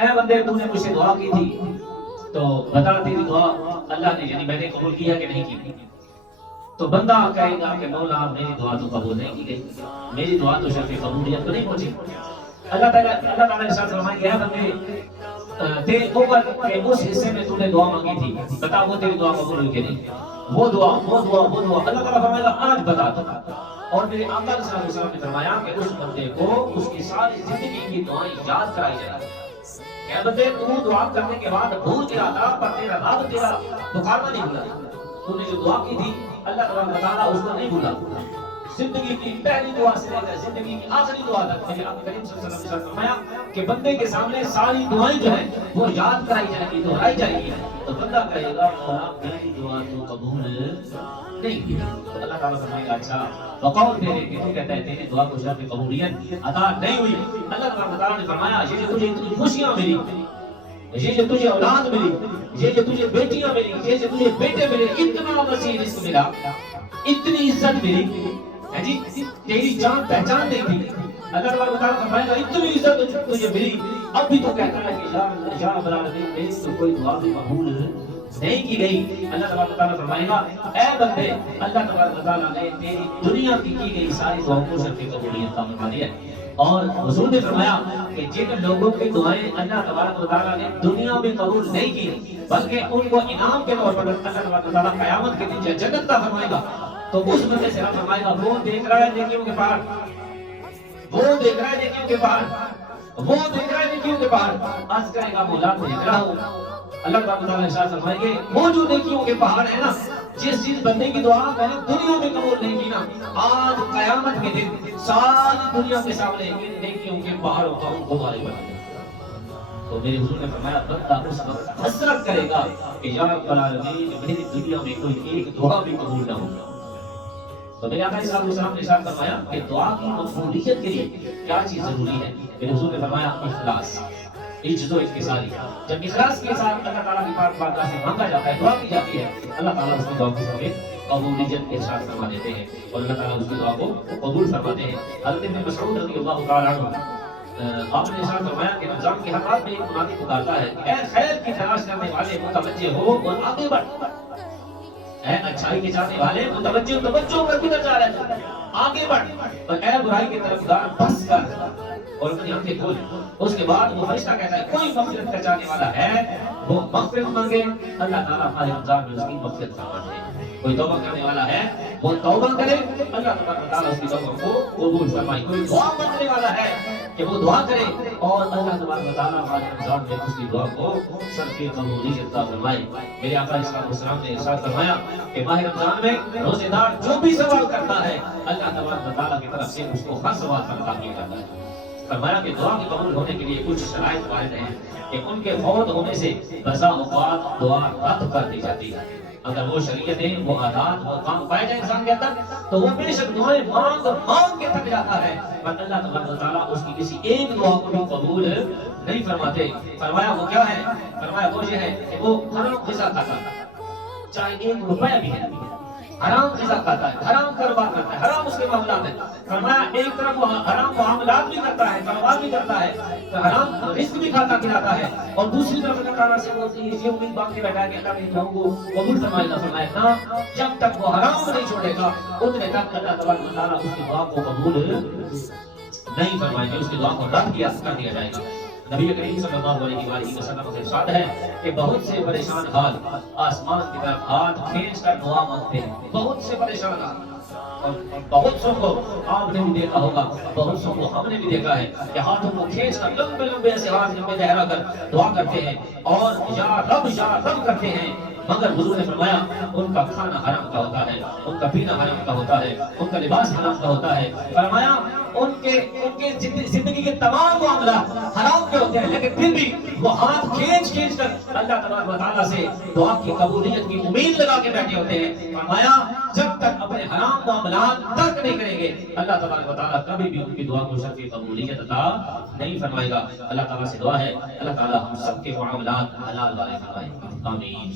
اے بندے تو نے مجھ سے دعا کی تھی تو بتا تیری دعا اللہ نے یعنی میں نے قبول کیا کہ نہیں کی؟ تو بندہ کہے گا کہ مولا میری دعا تو قبول نہیں کی گئی، میری دعا تو شرف قبولیت کو نہیں پہنچی۔ اللہ تعالیٰ نے ارشاد فرمایا کہ اے بندے تیرے اوپر کے اس حصے میں تو نے دعا مانگی تھی، بتا وہ تیری دعا قبول ہوئی کہ نہیں؟ وہ دعا اللہ تعالیٰ فرمائے گا آج بتا دو۔ اور میرے آقا صلی اللہ علیہ وسلم نے فرمایا کہ اس بندے کو اس کی ساری زندگی کی دعائیں یاد کرائی جائیں۔ کہ بندے تو دعا کرنے کے بعد بھول گیا تھا پر تیرا رب تیرا پکارنا نہیں بھولا، تو نے جو دعا کی تھی اللہ تبارک و تعالیٰ اس کو نہیں بھولا۔ زندگی کی پہلی دعا سے لے کر زندگی کی آخری دعا تک میرے آقا کریم صلی اللہ علیہ وسلم نے فرمایا کہ بندے کے سامنے ساری دعائیں جو ہیں وہ یاد کرائی جائیں گی، دہرائی جائیں گی، تو بندہ کہے گا مولا میری دعا تو قبول نہیں کی۔ تو اللہ تعالیٰ فرمائے گا اچھا بقول میرے کہ تو کہتا ہے تیری دعا کو شرط قبولیت عطا نہیں ہوئی۔ اللہ تعالیٰ نے فرمایا یہ جو تجھے اتنی خوشیاں ملی، یہ جو تجھے اولاد ملی، یہ جو تجھے بیٹیاں ملی، یہ جو تجھے بیٹے ملے، اتنا وسیع رزق ملا، اتنی عزت ملی ہے جی، تیری جان پہچان نہیں تھی۔ اللہ تبارک تعالیٰ فرمائے گا اتنی عزت تجھے ملی، اب بھی تو کہتا ہے کہ یا رب العالمین میری تو کوئی دعا بھی قبول نہیں کی گئی۔ اللہ تبارک تعالیٰ فرمائے گا اے بندے اللہ تبارک تعالیٰ نے تیری دنیا کی گئی ساری دعاؤں کو شرط قبولیت کا فرما دیا۔ اور حضور نے فرمایا کہ جن لوگوں کی دعائیں اللہ تبارک و تعالیٰ نے دنیا میں قبول نہیں کی بلکہ ان کو انعام کے طور پر اللہ تبارک و تعالیٰ قیامت کے دن جنت عطا فرمائے گا، تو اس بندے سے فرمائے گا وہ دیکھ رہا ہے نیکیوں کے پہاڑ، وہ دیکھ رہا ہے نیکیوں کے پہاڑ، وہ دیکھ رہا ہے نیکیوں کے پہاڑ، عرض کرے گا مولا دیکھ رہا ہوں۔ اللہ تبارک و تعالیٰ ارشاد فرمائیں گے وہ جو نیکیوں کے پہاڑ ہیں نا، جس بندے کی دعا میں نے دنیا میں قبول نہیں کی نا، آج قیامت کے دن ساری دنیا کے سامنے ان نیکیوں کے پہاڑوں کا ان کو غالب بنا دے۔ تو میرے حضور نے فرمایا بندہ اس وقت حسرت کرے گا کہ یا رب العالمین میری دنیا میں کوئی ایک دعا بھی قبول نہ ہو۔ تو میرے آقا صلی اللہ علیہ وسلم نے ارشاد فرمایا کہ دعا کی مقبولیت کے لیے کیا چیز ضروری ہے؟ میرے حضور نے فرمایا اخلاص، عجز و انکساری۔ جب اخلاص کے ساتھ اللہ تعالیٰ کی پاک بارگاہ سے مانگا جاتا ہے، دعا کی جاتی ہے، اللہ تعالیٰ اس کی دعا کو قبولیت کے ساتھ فرما دیتے ہیں اور اللہ تعالیٰ اس کی دعا کو قبول فرماتے ہیں۔ حضرت ابن مسعود رضی اللہ تعالیٰ عنہ آپ نے ارشاد فرمایا کہ رمضان کے ہر رات میں ایک منادی پکارتا ہے کہ اے خیر کی تلاش کرنے والے متوجہ ہو اور آگے بڑھ، اے اچھائی کے چاہنے والے متوجہ توجہ کر کدھر جا رہے ہیں، آگے بڑھ، اور اے برائی کے طرفدار بس کر اور اپنی آنکھیں کھول۔ اس کے بعد وہ فرشتہ کہتا ہے کوئی مغفرت کا چاہنے والا ہے وہ مغفرت مانگے، اللہ تعالیٰ ہمارے رمضان میں اس کی مغفرت فرماتے ہیں۔ کوئی توبہ کرنے والا ہے وہ توبہ کرے، اللہ تعالیٰ اس کی توبہ کو قبول فرمائے۔ کوئی دعا مانگنے والا ہے کہ وہ دعا کرے اور اللہ تعالیٰ ہمارے رمضان میں اس کی دعا کو شرف قبولیت عطا فرمائے۔ میرے آقا صلی اللہ علیہ وسلم نے ارشاد فرمایا کہ ماہ رمضان میں روزے دار جو بھی سوال کرتا ہے اللہ تعالیٰ کی طرف سے اس کو ہر سوال پر عطا کیا جاتا ہے۔ فرمایا کہ دعا کے قبول ہونے کے لیے کچھ شرائط وارد ہیں کہ ان کے فوت ہونے سے بسا اوقات دعا رد کر دی جاتی ہے۔ اگر وہ شریعتیں، وہ عادات، وہ کام پائے جائیں انسان کے اندر تو وہ بے شک دعائیں مانگ مانگ کے تھک جاتا ہے، پر اللہ تبارک و تعالیٰ اس کی کسی ایک دعا کو بھی قبول نہیں فرماتے۔ فرمایا وہ کیا ہے؟ فرمایا وہ یہ ہے کہ وہ حرام غذا کھاتا ہے، چاہے 1 روپیہ بھی ہے، حرام غذا کھاتا ہے، حرام کاروبار کرتا ہے، حرام اس کے معاملات ہیں۔ فرمایا ایک طرف وہ حرام معاملات بھی کرتا ہے، کاروبار بھی کرتا ہے، حرام رزق بھی کھاتا کھلاتا ہے، اور دوسری طرف اللہ تعالیٰ سے وہ یہ امید باندھ کے بیٹھا ہے کہ اللہ میری دعاؤں کو قبول فرمائے گا۔ فرمایا نہ، جب تک وہ حرام نہیں چھوڑے گا اتنے تک اللہ تبارک و تعالیٰ اس کی دعا کو قبول نہیں فرمائے گا، اس کی دعا کو رد کر دیا جائے گا۔ نبی کریم صلی اللہ علیہ وآلہ وسلم سے ارشاد ہے کہ بہت سے پریشان حال آسمان کی طرف ہاتھ کھینچ کر دعا مانگتے ہیں، بہت سے پریشان حال، اور بہت سو کو آپ نے بھی دیکھا ہوگا، بہت سو کو ہم نے بھی دیکھا ہے کہ ہاتھوں کو کھینچ کر لمبے لمبے ایسے ہاتھ لمبے لہرا کر دعا کرتے ہیں اور یا رب کرتے ہیں، مگر حضور نے فرمایا ان کا کھانا حرام کا ہوتا ہے، ان کا پینا حرام کا ہوتا ہے، ان کا لباس حرام کا ہوتا ہے۔ فرمایا ان کے زندگی کے تمام معاملات حرام کے ہوتے ہیں، لیکن پھر بھی وہ ہاتھ کھینچ کر اللہ تبارک و تعالیٰ سے دعا کی قبولیت کی امید لگا کے بیٹھے ہوتے ہیں۔ فرمایا جب تک اپنے حرام معاملات ترک نہیں کریں گے اللہ تبارک و تعالیٰ کبھی بھی ان کی دعا کو شرف قبولیت عطا نہیں فرمائے گا۔ اللہ تعالیٰ سے دعا ہے اللہ تعالیٰ ہم سب کے معاملات حلال والے فرمائے۔ آمین۔